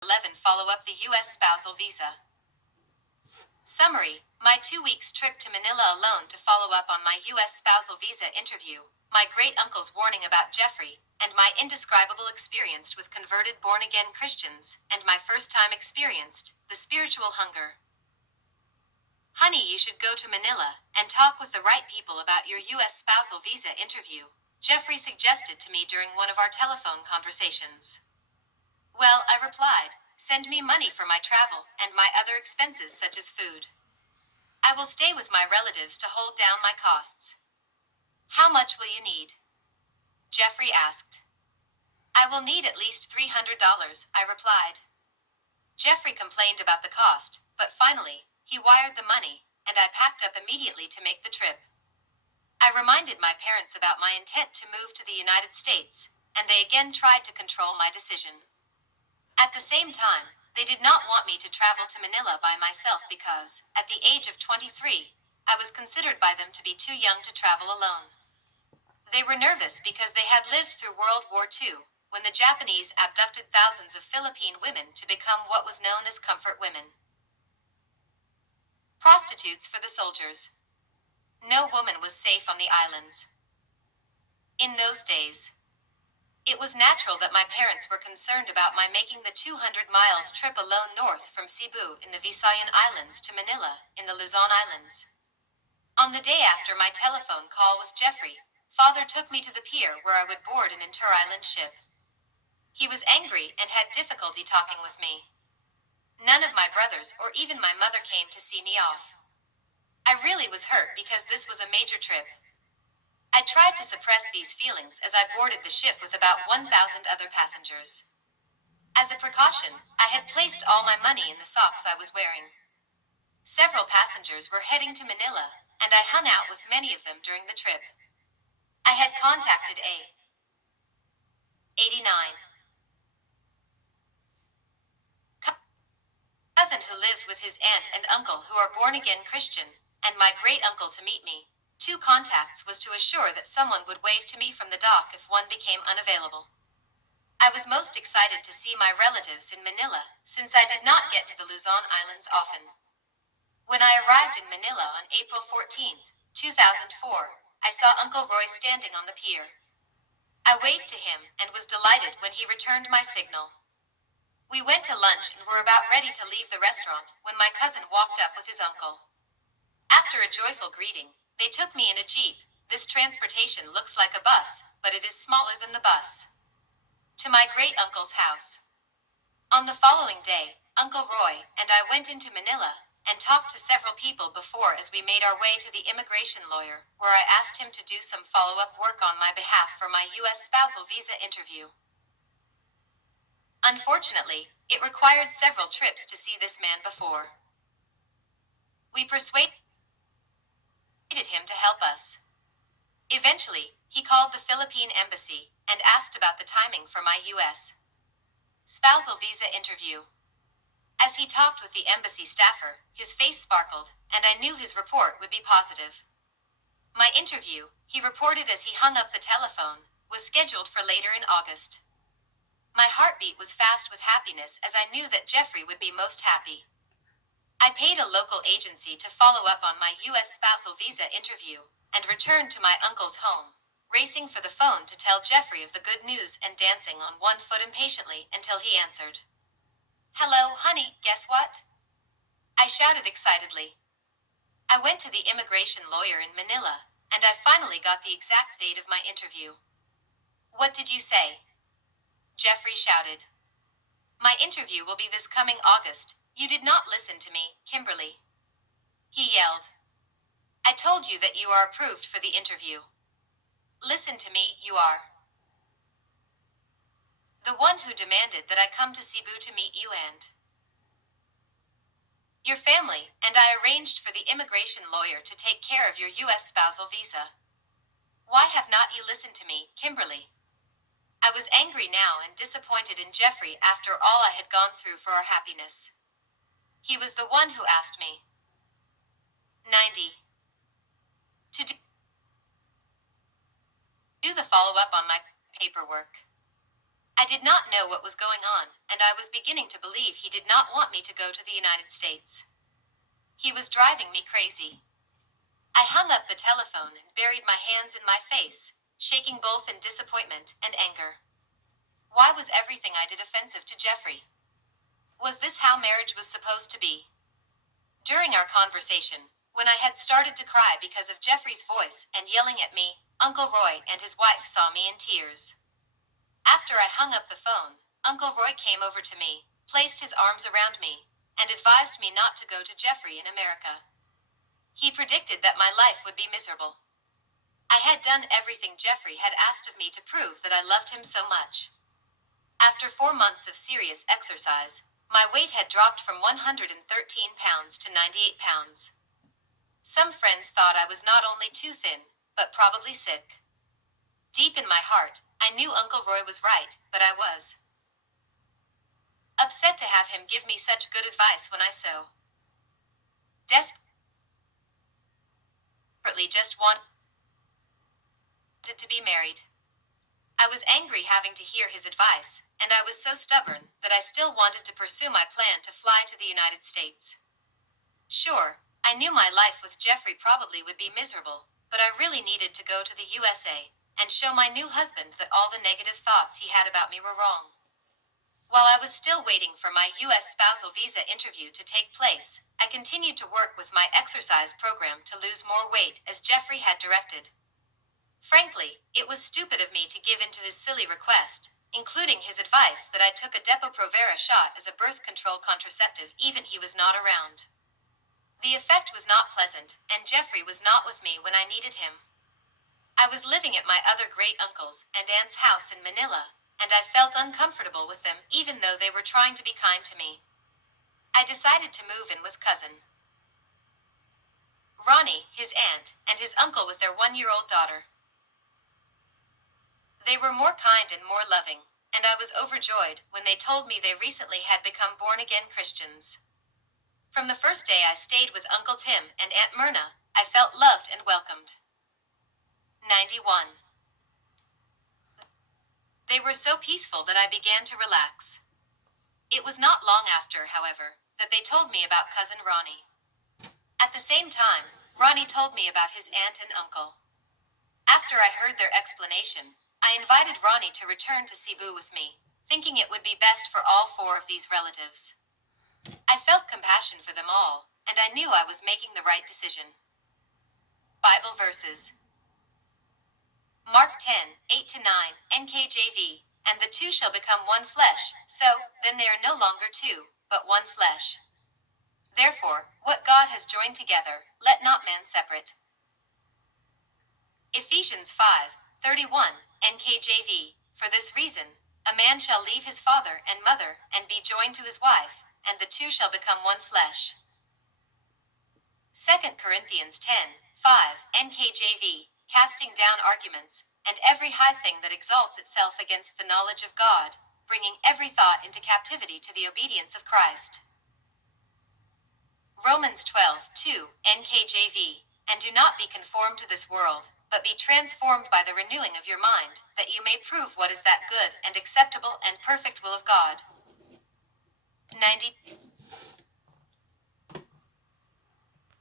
11 follow up the U.S. spousal visa. Summary: my 2 weeks trip to Manila alone to follow up on my U.S. spousal visa interview, my great-uncle's warning about Jeffrey, and my indescribable experience with converted born-again Christians, and my first time experienced the spiritual hunger. Honey, you should go to Manila and talk with the right people about your U.S. spousal visa interview, Jeffrey suggested to me during one of our telephone conversations. Well, I replied, send me money for my travel and my other expenses such as food. I will stay with my relatives to hold down my costs. How much will you need? Jeffrey asked. I will need at least $300, I replied. Jeffrey complained about the cost, but finally, he wired the money, and I packed up immediately to make the trip. I reminded my parents about my intent to move to the United States, and they again tried to control my decision. At the same time, they did not want me to travel to Manila by myself because, at the age of 23, I was considered by them to be too young to travel alone. They were nervous because they had lived through World War II, when the Japanese abducted thousands of Philippine women to become what was known as comfort women. Prostitutes for the soldiers. No woman was safe on the islands. In those days, it was natural that my parents were concerned about my making the 200 miles trip alone north from Cebu in the Visayan Islands to Manila in the Luzon Islands. On the day after my telephone call with Jeffrey, Father took me to the pier where I would board an inter-island ship. He was angry and had difficulty talking with me. None of my brothers or even my mother came to see me off. I really was hurt because this was a major trip. I tried to suppress these feelings as I boarded the ship with about 1,000 other passengers. As a precaution, I had placed all my money in the socks I was wearing. Several passengers were heading to Manila, and I hung out with many of them during the trip. I had contacted a 89 cousin who lived with his aunt and uncle who are born-again Christian, and my great-uncle to meet me. 2 contacts was to assure that someone would wave to me from the dock if one became unavailable. I was most excited to see my relatives in Manila, since I did not get to the Luzon Islands often. When I arrived in Manila on April 14, 2004, I saw Uncle Roy standing on the pier. I waved to him and was delighted when he returned my signal. We went to lunch and were about ready to leave the restaurant when my cousin walked up with his uncle. After a joyful greeting, they took me in a jeep. This transportation looks like a bus, but it is smaller than the bus. To my great-uncle's house. On the following day, Uncle Roy and I went into Manila and talked to several people before as we made our way to the immigration lawyer, where I asked him to do some follow-up work on my behalf for my U.S. spousal visa interview. Unfortunately, it required several trips to see this man before. We persuaded him to help us. Eventually, he called the Philippine embassy and asked about the timing for my U.S. spousal visa interview. As he talked with the embassy staffer, his face sparkled, and I knew his report would be positive. My interview, he reported as he hung up the telephone, was scheduled for later in August. My heartbeat was fast with happiness as I knew that Jeffrey would be most happy. I paid a local agency to follow up on my U.S. spousal visa interview and returned to my uncle's home, racing for the phone to tell Jeffrey of the good news and dancing on one foot impatiently until he answered. Hello, honey, guess what? I shouted excitedly. I went to the immigration lawyer in Manila, and I finally got the exact date of my interview. What did you say? Jeffrey shouted. My interview will be this coming August. You did not listen to me, Kimberly. He yelled. I told you that you are approved for the interview. Listen to me, you are the one who demanded that I come to Cebu to meet you and your family, and I arranged for the immigration lawyer to take care of your U.S. spousal visa. Why have not you listened to me, Kimberly? I was angry now and disappointed in Jeffrey after all I had gone through for our happiness. He was the one who asked me 90 to do the follow-up on my paperwork. I did not know what was going on, and I was beginning to believe he did not want me to go to the United States. He was driving me crazy. I hung up the telephone and buried my hands in my face, shaking both in disappointment and anger. Why was everything I did offensive to Jeffrey? Was this how marriage was supposed to be? During our conversation, when I had started to cry because of Jeffrey's voice and yelling at me, Uncle Roy and his wife saw me in tears. After I hung up the phone, Uncle Roy came over to me, placed his arms around me, and advised me not to go to Jeffrey in America. He predicted that my life would be miserable. I had done everything Jeffrey had asked of me to prove that I loved him so much. After 4 months of serious exercise, my weight had dropped from 113 pounds to 98 pounds. Some friends thought I was not only too thin, but probably sick. Deep in my heart, I knew Uncle Roy was right, but I was upset to have him give me such good advice when I so desperately just wanted to be married. I was angry having to hear his advice, and I was so stubborn that I still wanted to pursue my plan to fly to the United States. Sure, I knew my life with Jeffrey probably would be miserable, but I really needed to go to the USA and show my new husband that all the negative thoughts he had about me were wrong. While I was still waiting for my U.S. spousal visa interview to take place, I continued to work with my exercise program to lose more weight as Jeffrey had directed. Frankly, it was stupid of me to give in to his silly request, including his advice that I took a Depo-Provera shot as a birth control contraceptive even he was not around. The effect was not pleasant, and Jeffrey was not with me when I needed him. I was living at my other great uncle's and aunt's house in Manila, and I felt uncomfortable with them even though they were trying to be kind to me. I decided to move in with cousin Ronnie, his aunt, and his uncle with their 1-year-old daughter. They were more kind and more loving, and I was overjoyed when they told me they recently had become born-again Christians. From the first day I stayed with Uncle Tim and Aunt Myrna, I felt loved and welcomed. 91. They were so peaceful that I began to relax. It was not long after, however, that they told me about cousin Ronnie. At the same time, Ronnie told me about his aunt and uncle. After I heard their explanation, I invited Ronnie to return to Cebu with me, thinking it would be best for all 4 of these relatives. I felt compassion for them all, and I knew I was making the right decision. Bible verses. Mark 10:8-9, NKJV, and the 2 shall become one flesh, so, then they are no longer 2, but one flesh. Therefore, what God has joined together, let not man separate. Ephesians 5:31, NKJV, for this reason, a man shall leave his father and mother, and be joined to his wife, and the 2 shall become one flesh. 2 Corinthians 10:5, NKJV, casting down arguments, and every high thing that exalts itself against the knowledge of God, bringing every thought into captivity to the obedience of Christ. Romans 12:2, NKJV, and do not be conformed to this world, but be transformed by the renewing of your mind, that you may prove what is that good and acceptable and perfect will of God. 92.